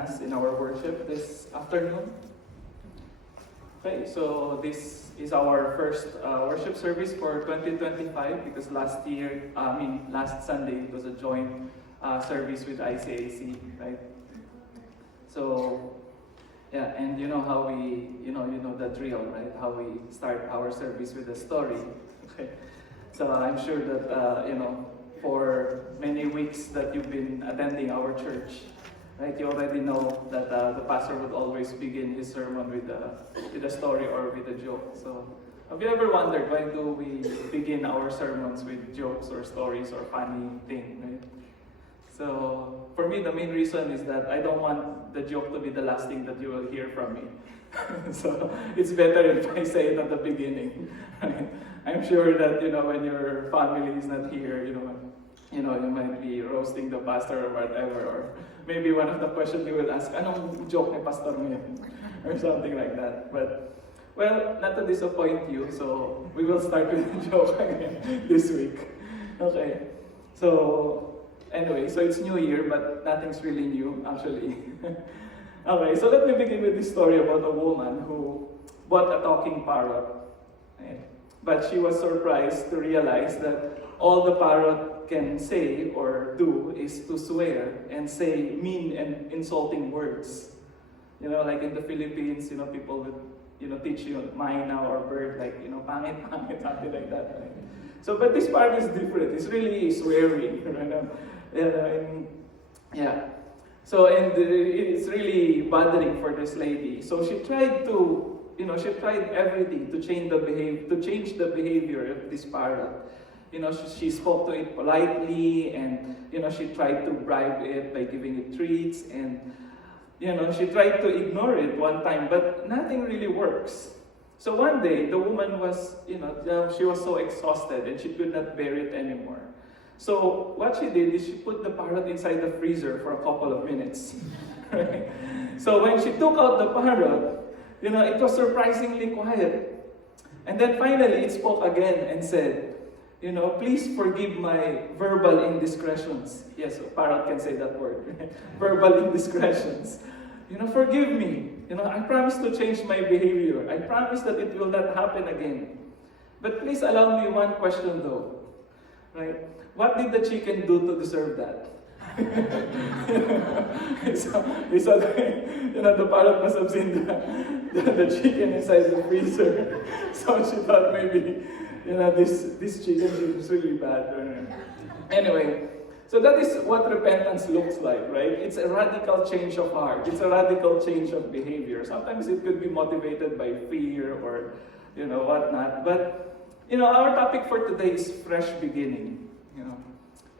us in our worship this afternoon. Okay, so this is our first worship service for 2025 because last Sunday it was a joint service with ICAC, right? So, yeah, and you know how we, you know the drill, right? How we start our service with a story. Okay, so I'm sure that for many weeks that you've been attending our church, right? You already know that the pastor would always begin his sermon with a story or with a joke. So, have you ever wondered why do we begin our sermons with jokes or stories or funny thing, right? So, for me, the main reason is that I don't want the joke to be the last thing that you will hear from me. So, it's better if I say it at the beginning. I'm sure that, when your family is not here, you might be roasting the pastor or whatever, or maybe one of the questions you will ask, anong joke ni pastor mo yun? Or something like that. But, well, not to disappoint you, so we will start with the joke again this week. Okay. So, anyway, so it's New Year, but nothing's really new, actually. Okay, so let me begin with this story about a woman who bought a talking parrot. Right? But she was surprised to realize that all the parrot can say or do is to swear and say mean and insulting words. Like in the Philippines, people would, teach you maina or bird, like, pangit, pangit, something like that. Right? So, but this parrot is different. It's really swearing, yeah. So, and it's really bothering for this lady. So she tried to, she tried everything to change the behavior of this parrot. She spoke to it politely, and she tried to bribe it by giving it treats, and she tried to ignore it one time, but nothing really works. So one day, the woman was, she was so exhausted and she could not bear it anymore. So what she did is she put the parrot inside the freezer for a couple of minutes. Right? So when she took out the parrot, it was surprisingly quiet. And then finally it spoke again and said, please forgive my verbal indiscretions. Yes, a parrot can say that word. Verbal indiscretions. Forgive me. I promise to change my behavior. I promise that it will not happen again. But please allow me one question though. Right? What did the chicken do to deserve that? So the parrot must have seen the chicken inside the freezer. So she thought maybe, this chicken is really bad. Anyway, so that is what repentance looks like, right? It's a radical change of heart. It's a radical change of behavior. Sometimes it could be motivated by fear or, whatnot. But, our topic for today is fresh beginning.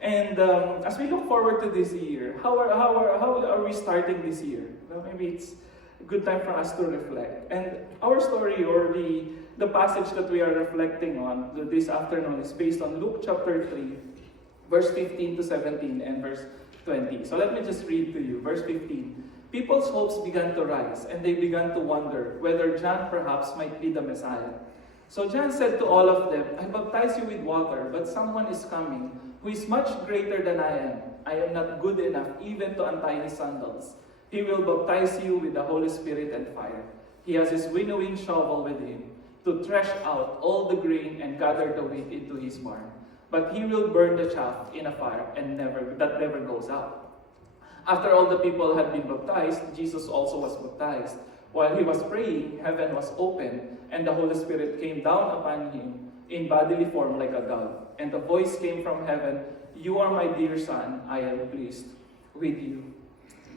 And as we look forward to this year, how are we starting this year? Maybe it's a good time for us to reflect. And our story, or the passage that we are reflecting on this afternoon, is based on Luke chapter 3, verse 15 to 17 and verse 20. So let me just read to you. Verse 15. People's hopes began to rise, and they began to wonder whether John perhaps might be the Messiah. So John said to all of them, I baptize you with water, but someone is coming who is much greater than I am. I am not good enough even to untie his sandals. He will baptize you with the Holy Spirit and fire. He has his winnowing shovel with him to thresh out all the grain and gather the wheat into his barn. But he will burn the chaff in a fire and that never goes out. After all the people had been baptized, Jesus also was baptized. While he was praying, heaven was opened, and the Holy Spirit came down upon him in bodily form like a dove. And the voice came from heaven, You are my dear Son, I am pleased with you.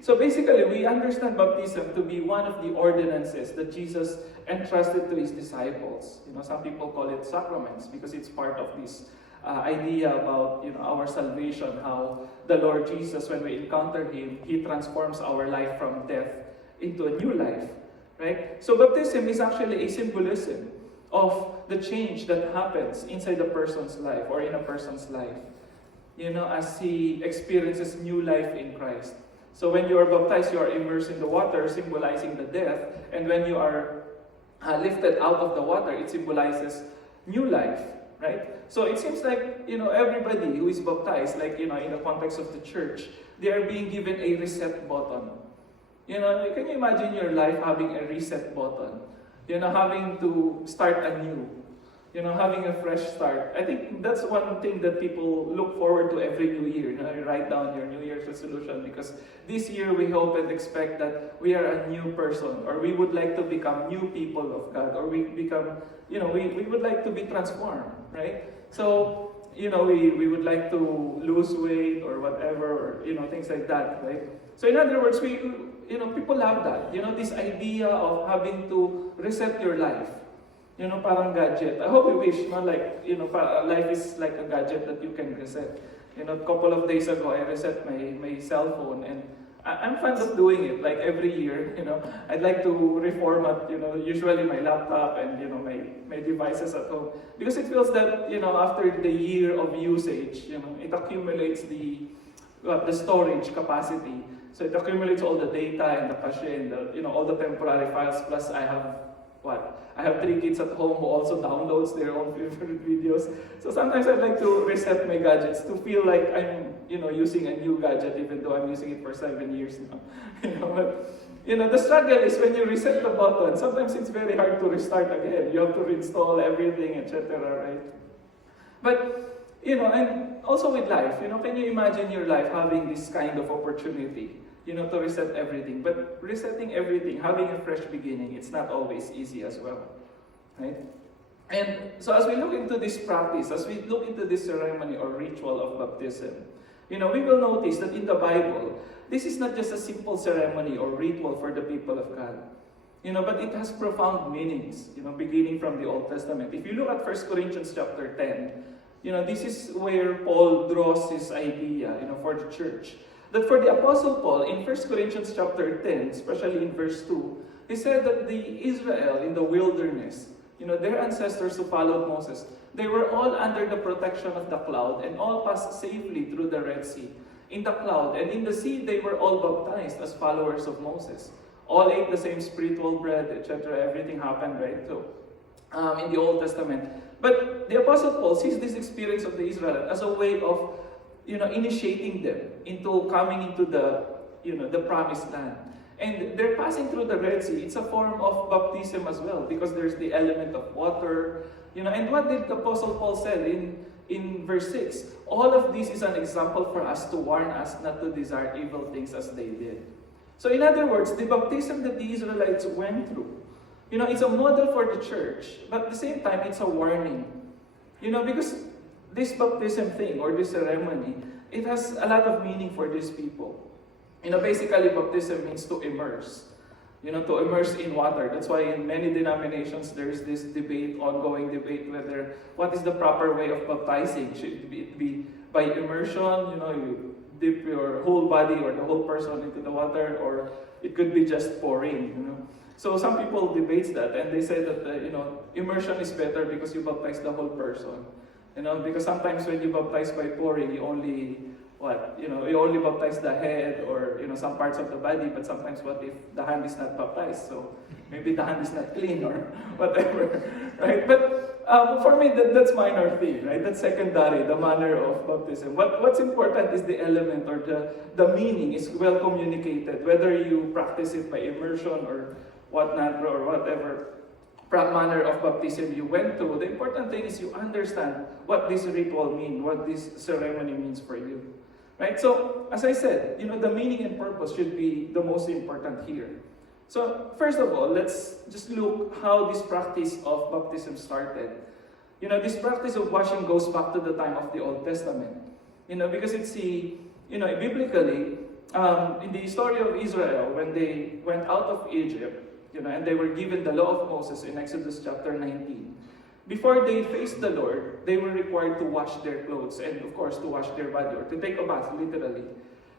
So basically, we understand baptism to be one of the ordinances that Jesus entrusted to his disciples. Some people call it sacraments because it's part of this idea about our salvation, how the Lord Jesus, when we encounter him, he transforms our life from death into a new life. Right? So baptism is actually a symbolism of the change that happens inside a person's life or in a person's life. As he experiences new life in Christ. So when you are baptized, you are immersed in the water, symbolizing the death. And when you are lifted out of the water, it symbolizes new life. Right? So it seems like, everybody who is baptized, like, in the context of the church, they are being given a reset button. Can you imagine your life having a reset button? Having to start anew. Having a fresh start. I think that's one thing that people look forward to every new year. You write down your New Year's resolution because this year we hope and expect that we are a new person, or we would like to become new people of God, or we become, we would like to be transformed, right? So, we would like to lose weight or whatever, or, things like that, right? So in other words, people have that, this idea of having to reset your life. Parang gadget. I hope you wish, life is like a gadget that you can reset. A couple of days ago, I reset my cell phone, and I'm fond of doing it, like every year, I'd like to reformat, usually my laptop and, my devices at home. Because it feels that, after the year of usage, it accumulates the storage capacity. So it accumulates all the data and the cache and all the temporary files, plus I have 3 kids at home who also downloads their own favorite videos. So sometimes I'd like to reset my gadgets to feel like I'm, using a new gadget even though I'm using it for 7 years now. But the struggle is when you reset the button, sometimes it's very hard to restart again. You have to reinstall everything, etc., right? But, and also with life, can you imagine your life having this kind of opportunity? To reset everything. But resetting everything, having a fresh beginning, it's not always easy as well. Right? And so as we look into this practice, as we look into this ceremony or ritual of baptism, we will notice that in the Bible, this is not just a simple ceremony or ritual for the people of God. But it has profound meanings, beginning from the Old Testament. If you look at 1 Corinthians chapter 10, this is where Paul draws his idea, for the church. That for the Apostle Paul, in 1 Corinthians chapter 10, especially in verse 2, he said that the Israel in the wilderness, their ancestors who followed Moses, they were all under the protection of the cloud and all passed safely through the Red Sea. In the cloud and in the sea, they were all baptized as followers of Moses. All ate the same spiritual bread, etc. Everything happened, right? So, in the Old Testament. But the Apostle Paul sees this experience of the Israelites as a way of initiating them into coming into the promised land. And they're passing through the Red Sea. It's a form of baptism as well because there's the element of water. And what did the Apostle Paul say in verse 6? All of this is an example for us to warn us not to desire evil things as they did. So in other words, the baptism that the Israelites went through, it's a model for the church, but at the same time, it's a warning. Because this baptism thing or this ceremony, it has a lot of meaning for these people. Basically baptism means to immerse. To immerse in water. That's why in many denominations there's this ongoing debate whether what is the proper way of baptizing. Should it be by immersion, you dip your whole body or the whole person into the water, or it could be just pouring, So some people debate that and they say that immersion is better because you baptize the whole person. Because sometimes when you baptize by pouring, you only baptize the head or, some parts of the body, but sometimes what if the hand is not baptized? So maybe the hand is not clean or whatever, right? But for me, that's minor thing, right? That's secondary, the manner of baptism. What's important is the element or the meaning is well communicated, whether you practice it by immersion or whatnot or whatever manner of baptism you went through. The important thing is you understand what this ritual means, what this ceremony means for you. Right? So, as I said, the meaning and purpose should be the most important here. So, first of all, let's just look how this practice of baptism started. This practice of washing goes back to the time of the Old Testament. Because biblically, in the story of Israel, when they went out of Egypt, and they were given the law of Moses in Exodus chapter 19. Before they faced the Lord, they were required to wash their clothes and, of course, to wash their body or to take a bath, literally.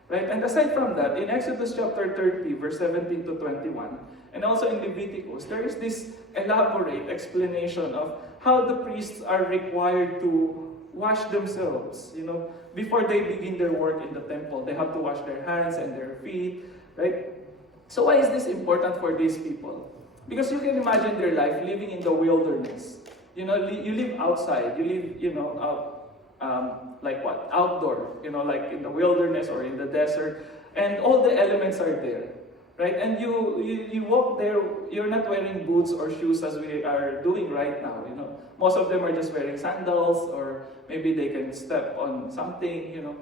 Right? And aside from that, in Exodus chapter 30, verse 17 to 21, and also in Leviticus, there is this elaborate explanation of how the priests are required to wash themselves. Before they begin their work in the temple, they have to wash their hands and their feet, right? So why is this important for these people? Because you can imagine their life living in the wilderness. You live outside. You live, outdoor. Like in the wilderness or in the desert, and all the elements are there. right? And you walk there, you're not wearing boots or shoes as we are doing right now, you know. Most of them are just wearing sandals, or maybe they can step on something, you know.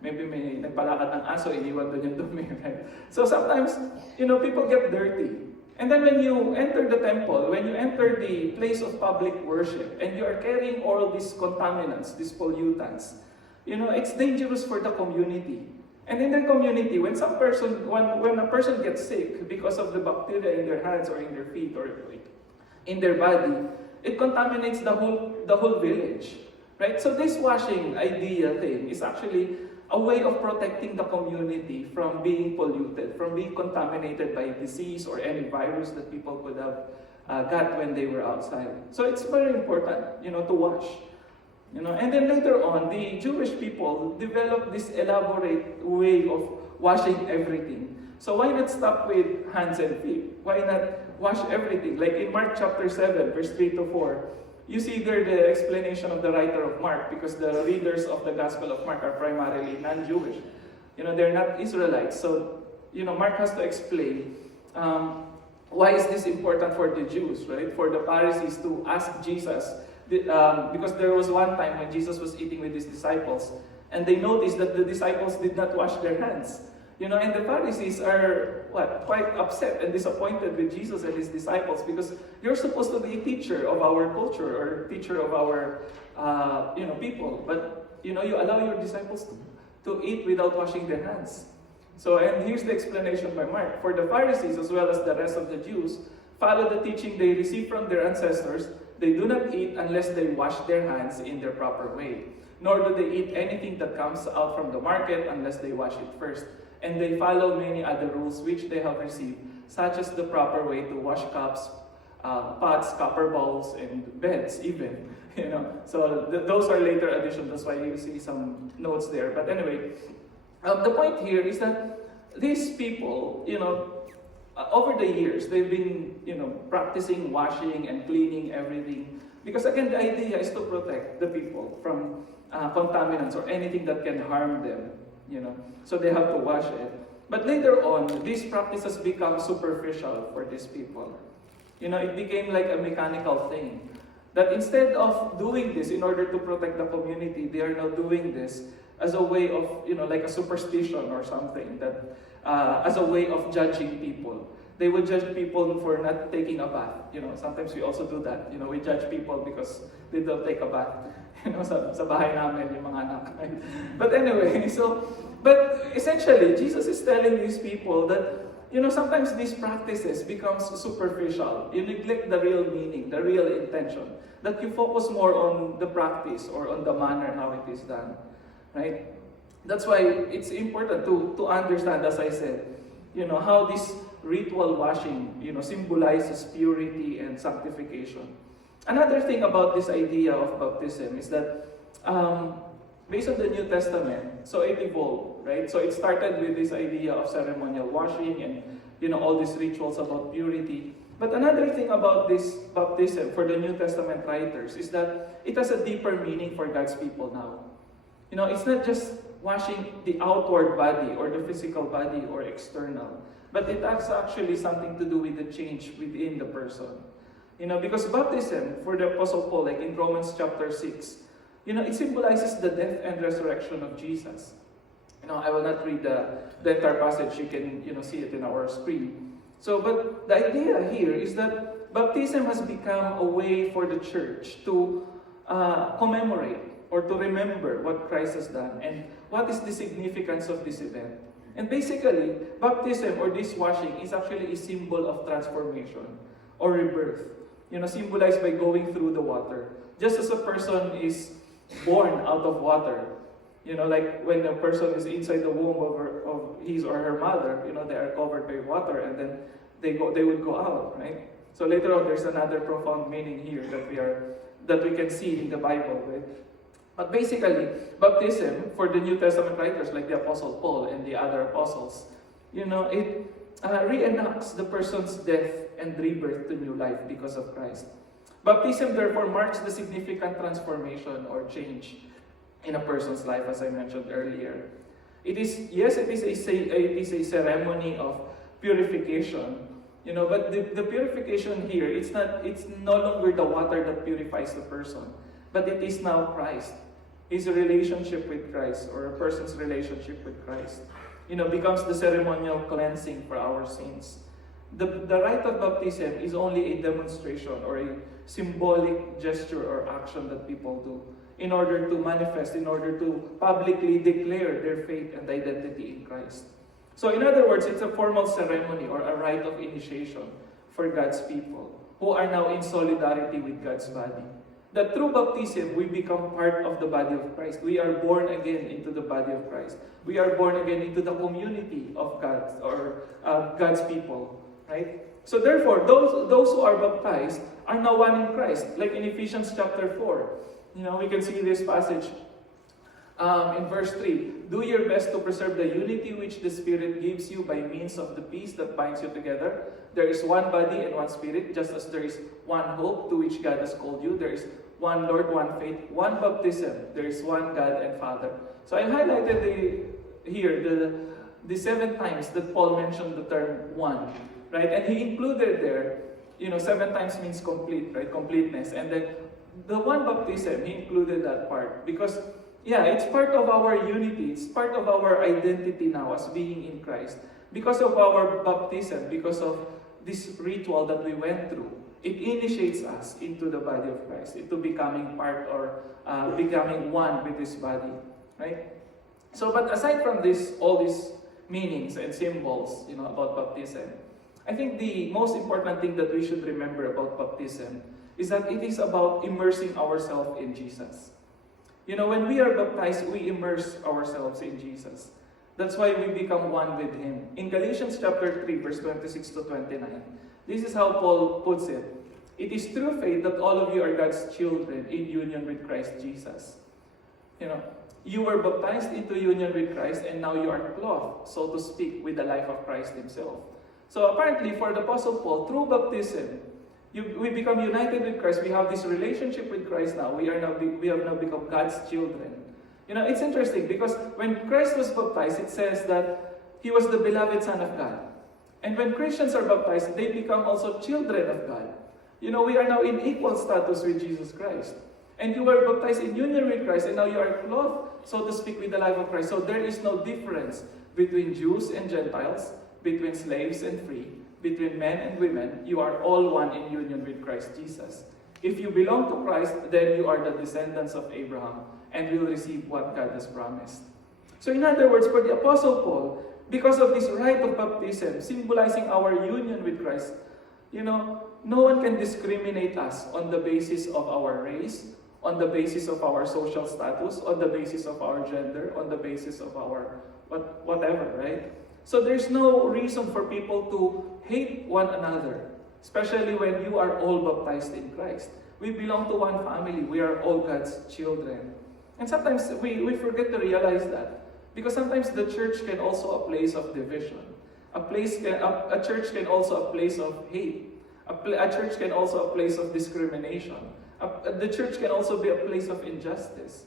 Maybe may nagpalakad ng aso, iniwan doon yung dumi, right? So sometimes, you know, people get dirty. And then when you enter the temple, when you enter the place of public worship, and you are carrying all these contaminants, these pollutants, you know, it's dangerous for the community. And in their community, when a person gets sick because of the bacteria in their hands or in their feet or in their body, it contaminates the whole village, right? So this washing idea thing is actually a way of protecting the community from being polluted, from being contaminated by disease or any virus that people could have got when they were outside. So it's very important, you know, to wash. You know, and then later on, the Jewish people developed this elaborate way of washing everything. So why not stop with hands and feet? Why not wash everything? Like in Mark chapter 7, verse 3 to 4, you see there the explanation of the writer of Mark, because the readers of the Gospel of Mark are primarily non-Jewish. You know, they're not Israelites. So, you know, Mark has to explain why is this important for the Jews, right? For the Pharisees to ask Jesus, because there was one time when Jesus was eating with his disciples, and they noticed that the disciples did not wash their hands. You know, and the Pharisees are quite upset and disappointed with Jesus and his disciples, because you're supposed to be a teacher of our culture or teacher of our people, but you know, you allow your disciples to eat without washing their hands. So, and here's the explanation by Mark. For the Pharisees as well as the rest of the Jews follow the teaching they received from their ancestors. They do not eat unless they wash their hands in their proper way. Nor do they eat anything that comes out from the market unless they wash it first. And they follow many other rules which they have received, such as the proper way to wash cups, pots, copper bowls, and beds even. You know, so those are later additions. That's why you see some notes there. But anyway, the point here is that these people, you know, over the years, they've been, you know, practicing washing and cleaning everything. Because again, the idea is to protect the people from contaminants or anything that can harm them, you know. So they have to wash it. But later on, these practices become superficial for these people. You know, it became like a mechanical thing. That instead of doing this in order to protect the community, they are now doing this as a way of, you know, like a superstition or something, that as a way of judging people. They would judge people for not taking a bath. You know, sometimes we also do that. You know, we judge people because they don't take a bath. You know, sa bahay namin yung mga anak. Right? But anyway, but essentially, Jesus is telling these people that, you know, sometimes these practices becomes superficial. You neglect the real meaning, the real intention. That you focus more on the practice or on the manner how it is done. Right? That's why it's important to understand, as I said, you know, how this ritual washing, you know, symbolizes purity and sanctification. Another thing about this idea of baptism is that based on the New Testament, so it evolved, right? So it started with this idea of ceremonial washing and, you know, all these rituals about purity. But another thing about this baptism for the New Testament writers is that it has a deeper meaning for God's people now. You know, it's not just washing the outward body or the physical body or external, but it has actually something to do with the change within the person. You know, because baptism for the Apostle Paul, like in Romans chapter 6, you know, it symbolizes the death and resurrection of Jesus. You know, I will not read the entire passage. You can, you know, see it in our screen. So, but the idea here is that baptism has become a way for the church to commemorate or to remember what Christ has done and what is the significance of this event. And basically, baptism or this washing is actually a symbol of transformation or rebirth. You know, symbolized by going through the water. Just as a person is born out of water, you know, like when a person is inside the womb of his or her mother, you know, they are covered by water, and then they would go out, right? So later on, there's another profound meaning here that we can see in the Bible, right? But basically, baptism for the New Testament writers like the Apostle Paul and the other apostles, you know, it reenacts the person's death and rebirth to new life because of Christ. Baptism therefore marks the significant transformation or change in a person's life, as I mentioned earlier. It is, yes, it is a ceremony of purification, but the purification here, it's no longer the water that purifies the person, but it is now Christ. His relationship with Christ, or a person's relationship with Christ, becomes the ceremonial cleansing for our sins. The rite of baptism is only a demonstration or a symbolic gesture or action that people do in order to manifest, in order to publicly declare their faith and identity in Christ. So in other words, it's a formal ceremony or a rite of initiation for God's people who are now in solidarity with God's body. That through baptism, we become part of the body of Christ. We are born again into the body of Christ. We are born again into the community of God, or God's people, right? So therefore, those who are baptized are now one in Christ. Like in Ephesians chapter 4, we can see this passage in verse 3. Do your best to preserve the unity which the Spirit gives you by means of the peace that binds you together. There is one body and one Spirit, just as there is one hope to which God has called you. There is one Lord, one faith, one baptism. There is one God and Father. So I highlighted here the 7 times that Paul mentioned the term one, right? And he included there, 7 times means complete, right? Completeness. And then the one baptism, he included that part because, it's part of our unity. It's part of our identity now as being in Christ. Because of our baptism, because of this ritual that we went through, it initiates us into the body of Christ, into becoming part or becoming one with His body, right? So, but aside from this, all these meanings and symbols, about baptism, I think the most important thing that we should remember about baptism is that it is about immersing ourselves in Jesus. When we are baptized, we immerse ourselves in Jesus. That's why we become one with Him. In Galatians chapter 3, verse 26 to 29, this is how Paul puts it. It is through faith that all of you are God's children in union with Christ Jesus. You were baptized into union with Christ, and now you are clothed, so to speak, with the life of Christ Himself. So apparently, for the Apostle Paul, through baptism, we become united with Christ. We have this relationship with Christ now. We have now become God's children. It's interesting because when Christ was baptized, it says that He was the beloved Son of God. And when Christians are baptized, they become also children of God. We are now in equal status with Jesus Christ. And you were baptized in union with Christ, and now you are clothed, so to speak, with the life of Christ. So there is no difference between Jews and Gentiles, between slaves and free, between men and women. You are all one in union with Christ Jesus. If you belong to Christ, then you are the descendants of Abraham and will receive what God has promised. So in other words, for the Apostle Paul, because of this rite of baptism, symbolizing our union with Christ, no one can discriminate us on the basis of our race, on the basis of our social status, on the basis of our gender, on the basis of our whatever, right? So there's no reason for people to hate one another, especially when you are all baptized in Christ. We belong to one family. We are all God's children. And sometimes we forget to realize that. Because sometimes the church can also a place of division. A church can also a place of hate. A church can also a place of discrimination. The church can also be a place of injustice.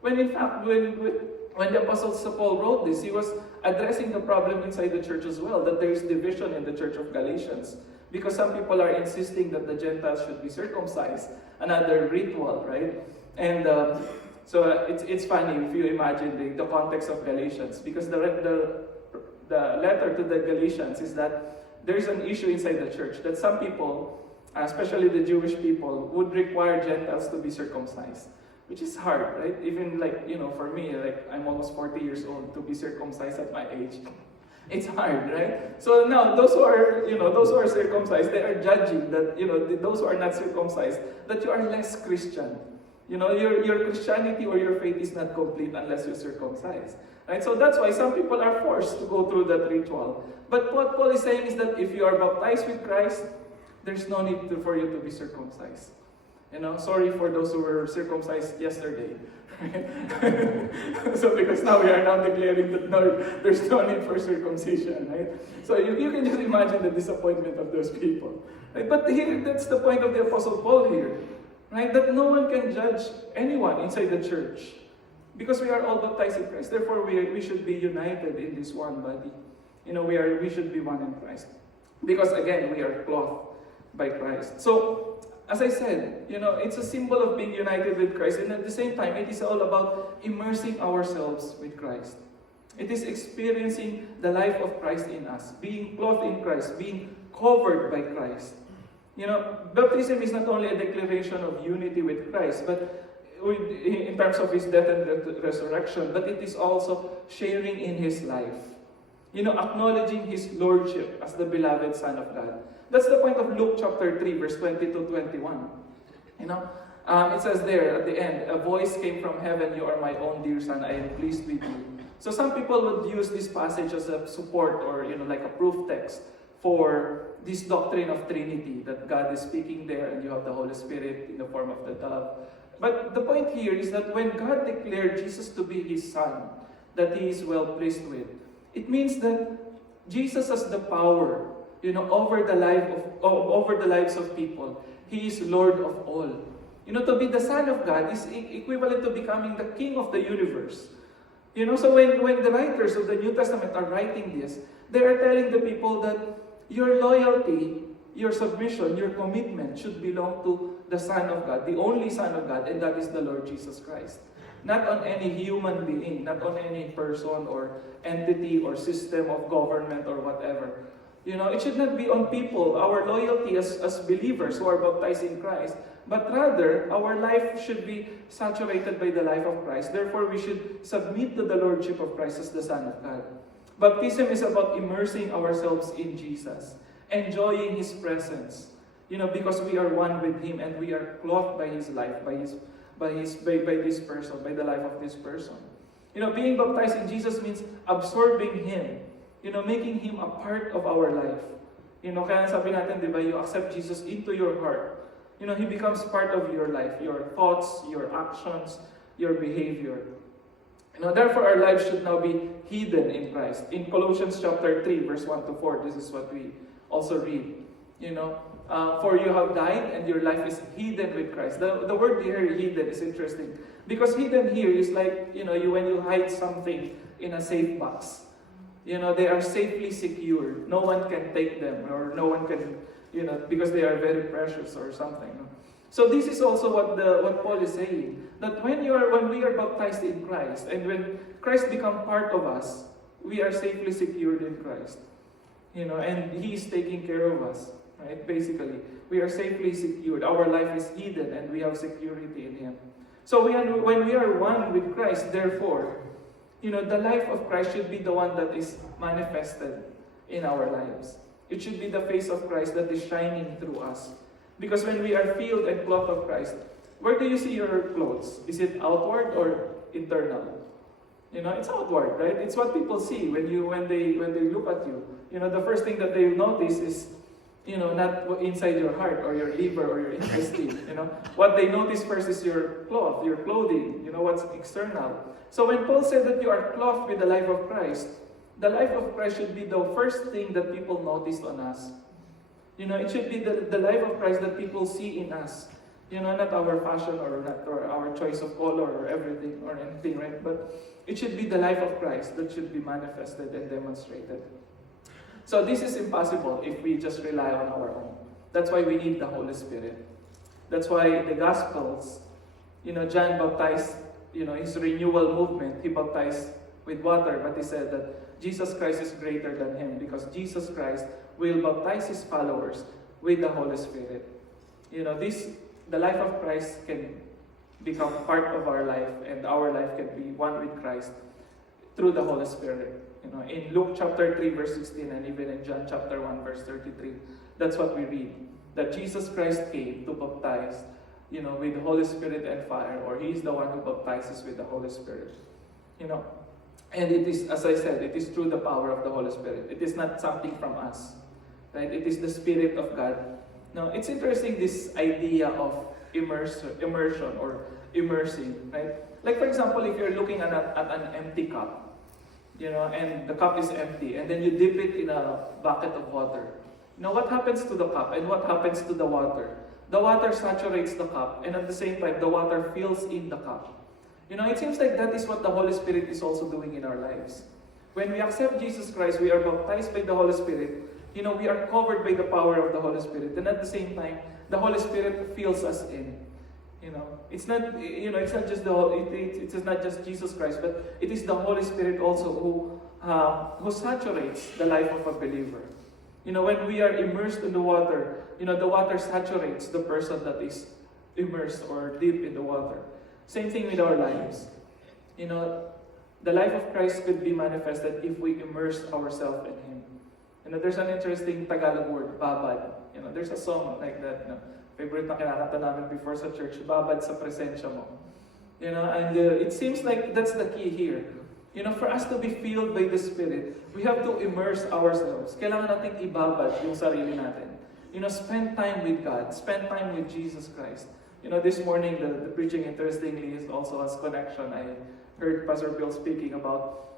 When in fact, when the Apostle Paul wrote this, he was addressing the problem inside the church as well, that there is division in the church of Galatians. Because some people are insisting that the Gentiles should be circumcised, another ritual, right? And so it's funny if you imagine the context of Galatians, because the letter to the Galatians is that there is an issue inside the church that some people, especially the Jewish people, would require Gentiles to be circumcised. Which is hard, right? Even for me, I'm almost 40 years old, to be circumcised at my age. It's hard, right? So now, those who are circumcised, they are judging that, those who are not circumcised, that you are less Christian. Your Christianity or your faith is not complete unless you're circumcised. Right? So that's why some people are forced to go through that ritual. But what Paul is saying is that if you are baptized with Christ, there's no need for you to be circumcised. Sorry for those who were circumcised yesterday. So because now we are now declaring that there's no need for circumcision, right? So you can just imagine the disappointment of those people. Right? But here, that's the point of the Apostle Paul here. Right? That no one can judge anyone inside the church. Because we are all baptized in Christ. Therefore, we should be united in this one body. We should be one in Christ. Because again, we are clothed by Christ. So, as I said, it's a symbol of being united with Christ. And at the same time, it is all about immersing ourselves with Christ. It is experiencing the life of Christ in us. Being clothed in Christ. Being covered by Christ. Baptism is not only a declaration of unity with Christ, but in terms of His death and resurrection, but it is also sharing in His life. Acknowledging His Lordship as the beloved Son of God. That's the point of Luke chapter 3, verse 20 to 21. It says there at the end, a voice came from heaven, "You are my own dear Son, I am pleased with you." So some people would use this passage as a support or, like a proof text for this doctrine of Trinity, that God is speaking there and you have the Holy Spirit in the form of the dove. But the point here is that when God declared Jesus to be His Son, that He is well pleased with, it means that Jesus has the power, over the lives of people. He is Lord of all. To be the Son of God is equivalent to becoming the King of the universe. So when the writers of the New Testament are writing this, they are telling the people that your loyalty, your submission, your commitment should belong to the Son of God, the only Son of God, and that is the Lord Jesus Christ. Not on any human being, not on any person or entity or system of government or whatever. It should not be on people, our loyalty as believers who are baptized in Christ, but rather our life should be saturated by the life of Christ. Therefore, we should submit to the Lordship of Christ as the Son of God. Baptism is about immersing ourselves in Jesus, enjoying His presence, because we are one with Him and we are clothed by His life, by this person, by the life of this person. Being baptized in Jesus means absorbing Him, making Him a part of our life. Kaya sabi natin, di ba, you accept Jesus into your heart. He becomes part of your life, your thoughts, your actions, your behavior. Therefore, our lives should now be hidden in Christ. In Colossians chapter 3, verse 1 to 4, this is what we also read. For you have died and your life is hidden with Christ. The word here, hidden, is interesting. Because hidden here is like, when you hide something in a safe box. They are safely secured. No one can take them, or no one can, because they are very precious or something. So this is also what Paul is saying. That when we are baptized in Christ, and when Christ becomes part of us, we are safely secured in Christ. And He is taking care of us. Right? Basically, we are safely secured. Our life is hidden and we have security in Him. So when we are one with Christ, therefore, the life of Christ should be the one that is manifested in our lives. It should be the face of Christ that is shining through us. Because when we are filled and clothed of Christ, where do you see your clothes? Is it outward or internal? It's outward, right? It's what people see when they look at you. The first thing that they notice is, not inside your heart or your liver or your intestine. What they notice first is your cloth, your clothing. What's external. So when Paul said that you are clothed with the life of Christ, the life of Christ should be the first thing that people notice on us. It should be the life of Christ that people see in us. Not our fashion or our choice of color or everything or anything, right? But it should be the life of Christ that should be manifested and demonstrated. So this is impossible if we just rely on our own. That's why we need the Holy Spirit. That's why in the Gospels, John baptized, his renewal movement, he baptized with water, but he said that Jesus Christ is greater than him because Jesus Christ will baptize His followers with the Holy Spirit. The life of Christ can become part of our life, and our life can be one with Christ through the Holy Spirit. In Luke chapter 3, verse 16, and even in John chapter 1, verse 33, that's what we read. That Jesus Christ came to baptize, with the Holy Spirit and fire, or He is the one who baptizes with the Holy Spirit. And it is, as I said, it is through the power of the Holy Spirit. It is not something from us. Right? It is the Spirit of God. Now, it's interesting, this idea of immersion or immersing, right? Like, for example, if you're looking at an empty cup, and the cup is empty, and then you dip it in a bucket of water. What happens to the cup and what happens to the water? The water saturates the cup, and at the same time, the water fills in the cup. It seems like that is what the Holy Spirit is also doing in our lives. When we accept Jesus Christ, we are baptized by the Holy Spirit. We are covered by the power of the Holy Spirit. And at the same time, the Holy Spirit fills us in. It's not, it's not just it is not just Jesus Christ, but it is the Holy Spirit also who saturates the life of a believer. When we are immersed in the water, the water saturates the person that is immersed or deep in the water. Same thing with our lives. The life of Christ could be manifested if we immerse ourselves in Him. There's an interesting Tagalog word, babad. There's a song like that. Favorite na kinakanta namin before sa church, babad sa presensya mo. And it seems like that's the key here. For us to be filled by the Spirit, we have to immerse ourselves. Kailangan nating ibabad yung sarili natin. Spend time with God. Spend time with Jesus Christ. This morning, the preaching, interestingly, is also has connection. I heard Pastor Bill speaking about,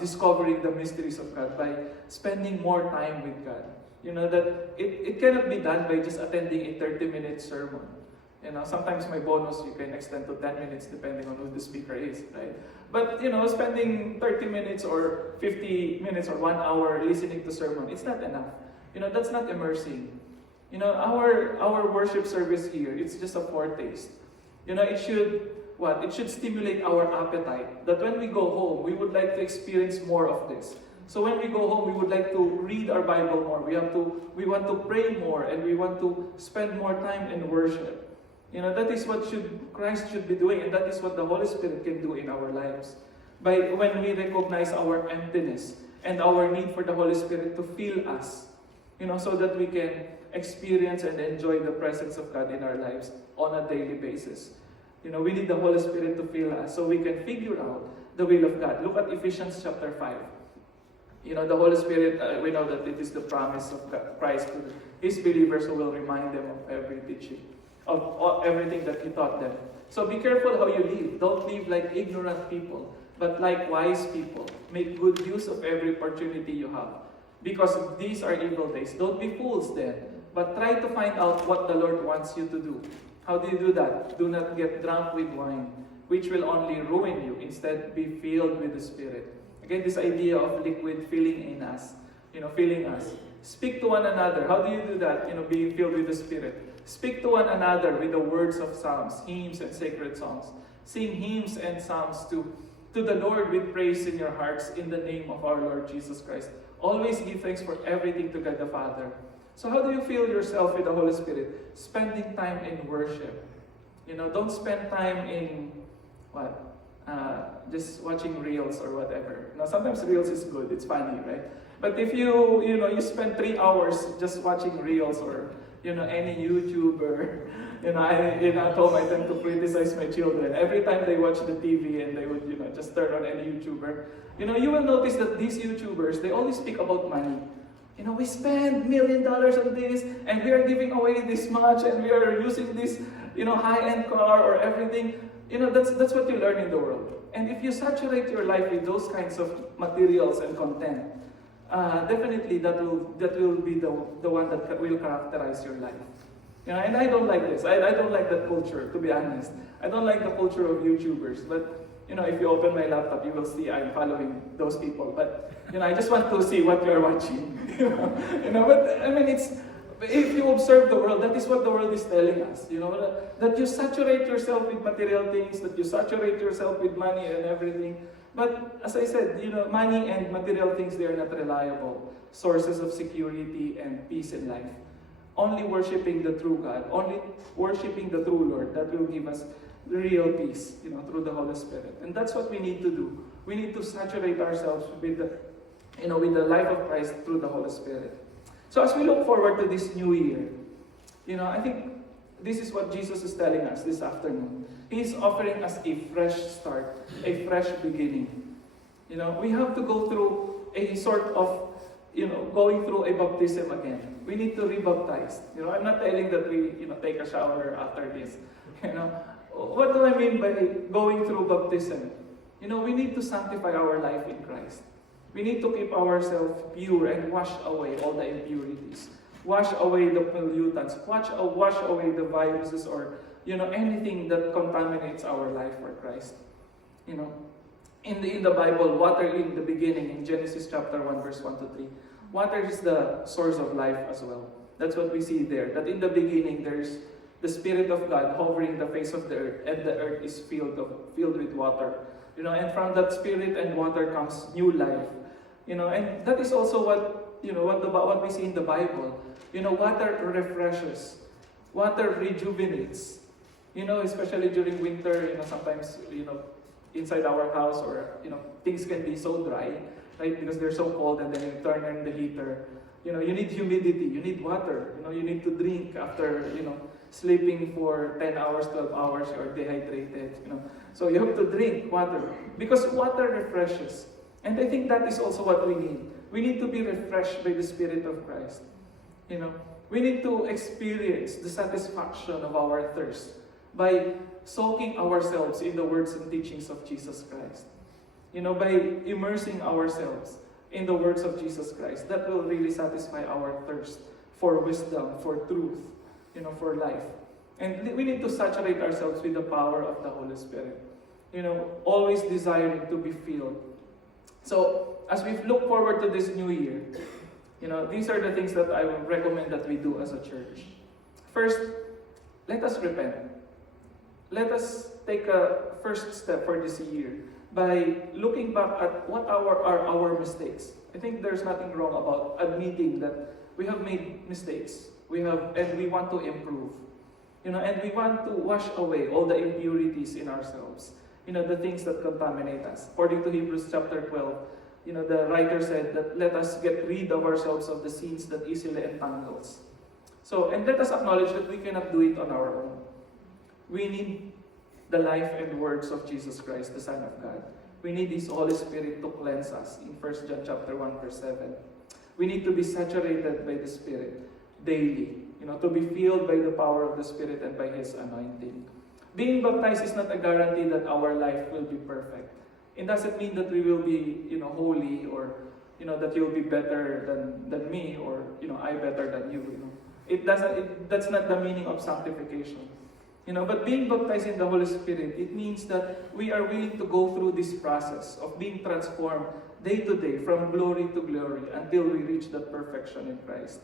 discovering the mysteries of God by spending more time with God. That it cannot be done by just attending a 30-minute sermon. Sometimes my bonus, you can extend to 10 minutes depending on who the speaker is, right? But, spending 30 minutes or 50 minutes or 1 hour listening to sermon, it's not enough. That's not immersing. Our worship service here, it's just a foretaste. It should stimulate our appetite. That when we go home, we would like to experience more of this. So when we go home, we would like to read our Bible more. We want to pray more, and we want to spend more time in worship. That is what Christ should be doing, and that is what the Holy Spirit can do in our lives. When we recognize our emptiness and our need for the Holy Spirit to fill us, so that we can experience and enjoy the presence of God in our lives on a daily basis. We need the Holy Spirit to fill us so we can figure out the will of God. Look at Ephesians chapter 5. The Holy Spirit, we know that it is the promise of Christ to His believers who will remind them of every teaching, of everything that He taught them. So be careful how you live. Don't live like ignorant people, but like wise people. Make good use of every opportunity you have. Because these are evil days. Don't be fools then, but try to find out what the Lord wants you to do. How do you do that? Do not get drunk with wine, which will only ruin you. Instead, be filled with the Spirit. Again, this idea of liquid filling in us, filling us. Speak to one another. How do you do that? Being filled with the Spirit. Speak to one another with the words of psalms, hymns, and sacred songs. Sing hymns and psalms to the Lord with praise in your hearts in the name of our Lord Jesus Christ. Always give thanks for everything to God the Father. So how do you fill yourself with the Holy Spirit? Spending time in worship. Don't spend time in just watching reels or whatever. Sometimes reels is good, it's funny, right? But if you spend 3 hours just watching reels or any YouTuber, at home I tend to criticize my children. Every time they watch the TV and they would just turn on any YouTuber, you will notice that these YouTubers, they always speak about money. We spend $1 million on this, and we are giving away this much, and we are using this, high-end car or everything. That's what you learn in the world. And if you saturate your life with those kinds of materials and content, definitely that will be the one that will characterize your life. And I don't like this. I don't like that culture, to be honest. I don't like the culture of YouTubers, but if you open my laptop, you will see I'm following those people. But, I just want to see what you're watching. But, if you observe the world, that is what the world is telling us. That you saturate yourself with material things, that you saturate yourself with money and everything. But, as I said, money and material things, they are not reliable sources of security and peace in life. Only worshiping the true God, only worshiping the true Lord, that will give us real peace, through the Holy Spirit. And that's what we need to do. We need to saturate ourselves with the life of Christ through the Holy Spirit. So as we look forward to this new year, I think this is what Jesus is telling us this afternoon. He's offering us a fresh start, a fresh beginning. We have to go through a sort of, going through a baptism again. We need to rebaptize. I'm not telling that we, take a shower after this. What do I mean by going through baptism? We need to sanctify our life in Christ. We need to keep ourselves pure and wash away all the impurities. Wash away the pollutants. Wash away the viruses or anything that contaminates our life for Christ. You know, in the Bible, water in the beginning, in Genesis chapter 1, verse 1 to 3, water is the source of life as well. That's what we see there. That in the beginning, there's the Spirit of God hovering the face of the earth, and the earth is filled with water. And from that Spirit and water comes new life. And that is also what we see in the Bible. Water refreshes. Water rejuvenates. Especially during winter, sometimes, inside our house, or, things can be so dry, right? Because they're so cold, and then you turn on the heater. You need humidity, you need water, you need to drink after, sleeping for 10 hours, 12 hours, you're dehydrated, So you have to drink water, because water refreshes. And I think that is also what we need. We need to be refreshed by the Spirit of Christ. We need to experience the satisfaction of our thirst by soaking ourselves in the words and teachings of Jesus Christ. By immersing ourselves in the words of Jesus Christ. That will really satisfy our thirst for wisdom, for truth, for life. And we need to saturate ourselves with the power of the Holy Spirit. Always desiring to be filled. So, as we look forward to this new year, these are the things that I would recommend that we do as a church. First, let us repent. Let us take a first step for this year by looking back at what are our mistakes. I think there's nothing wrong about admitting that we have made mistakes. And we want to improve. And we want to wash away all the impurities in ourselves. The things that contaminate us. According to Hebrews chapter 12, the writer said that let us get rid of ourselves of the sins that easily entangles. And let us acknowledge that we cannot do it on our own. We need the life and words of Jesus Christ, the Son of God. We need His Holy Spirit to cleanse us in 1 John chapter 1, verse 7. We need to be saturated by the Spirit daily, to be filled by the power of the Spirit and by His anointing. Being baptized is not a guarantee that our life will be perfect. It doesn't mean that we will be, holy, or, that you'll be better than me, or, I better than you. That's not the meaning of sanctification. But being baptized in the Holy Spirit, it means that we are willing to go through this process of being transformed day to day, from glory to glory, until we reach that perfection in Christ.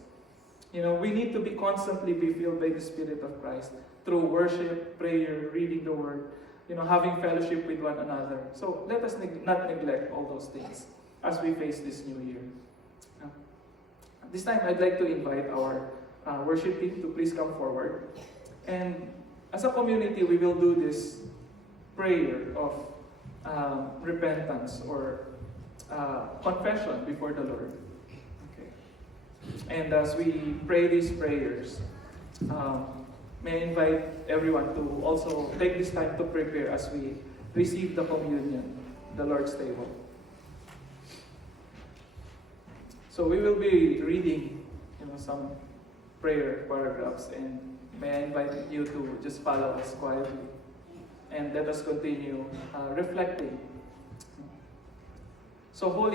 We need to be constantly be filled by the Spirit of Christ through worship, prayer, reading the Word, having fellowship with one another. So let us not neglect all those things as we face this new year. This time, I'd like to invite our worship team to please come forward. And as a community, we will do this prayer of repentance or confession before the Lord. Okay. And as we pray these prayers, may I invite everyone to also take this time to prepare as we receive the communion, the Lord's table. So we will be reading, some prayer paragraphs, and may I invite you to just follow us quietly, and let us continue reflecting. So, Holy